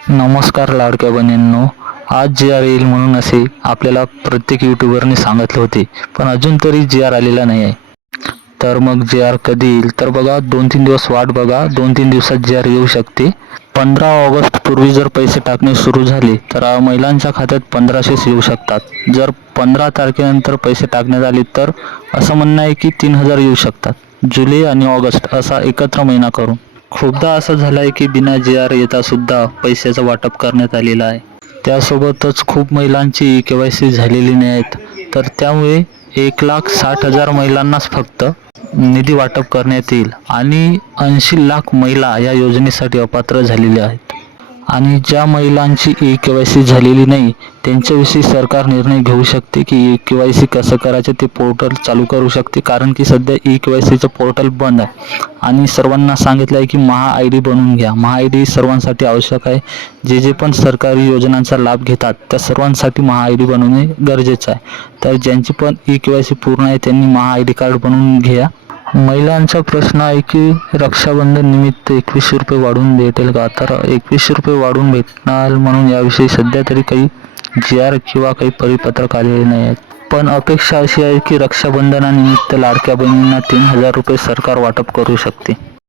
नमस्कार लाडक्या बहिणींनो, आज जी आर येईल म्हणून असे आपल्याला प्रत्येक यूट्यूबरने सांगितले होते, पण अजून तरी जी आर आलेला नाही आहे. तर मग जी आर कधी येईल तर बघा, 2-3 दिवस वाट बघा. 2-3 दिवसात जी आर येऊ शकते. 15 ऑगस्ट पूर्वी जर पैसे टाकणे सुरू झाले तर महिलांच्या खात्यात 1500 येऊ शकतात. जर 15 तारखेनंतर पैसे टाकण्यात आले तर असं म्हणणं आहे की 3000 येऊ शकतात. जुलै आणि ऑगस्ट असा एकत्र महिना करून. खूपदा असं झालं आहे की बिना जी आर येता सुद्धा पैशाचं वाटप करण्यात आलेलं आहे. त्यासोबतच खूप महिलांची KYC झालेली नाही आहेत. तर त्यामुळे 1,60,000 महिलांनाच फक्त निधी वाटप करण्यात येईल आणि 80 लाख महिला या योजनेसाठी अपात्र झालेल्या आहेत. आणि ज्या महिलांची KYC झालेली नाही त्यांच्याविषयी सरकार निर्णय घेऊ शकते की KYC कसं करायचं ते पोर्टल चालू करू शकते, कारण की सध्या KYCचं पोर्टल बंद आहे. आणि सर्वांना सांगितलं आहे की महा-ID बनवून घ्या. महा-ID सर्वांसाठी आवश्यक आहे. जे पण सरकारी योजनांचा लाभ घेतात त्या सर्वांसाठी महा-ID बनवणे गरजेचं आहे. तर ज्यांची पण KYC पूर्ण आहे त्यांनी महा-ID कार्ड बनवून घ्या. महिलांचा प्रश्न आहे की रक्षाबंधन निमित्त 2100 रुपये वाढवून भेटेल का? तर 2100 रुपये वाढवून भेटणार म्हणून याविषयी सध्या तरी काही जी.आर. किंवा काही परिपत्रक आलेले नाही आहेत. पण अपेक्षा अशी आहे की रक्षाबंधनानिमित्त लाडक्या बहिणींना 3000 रुपये सरकार वाटप करू शकते.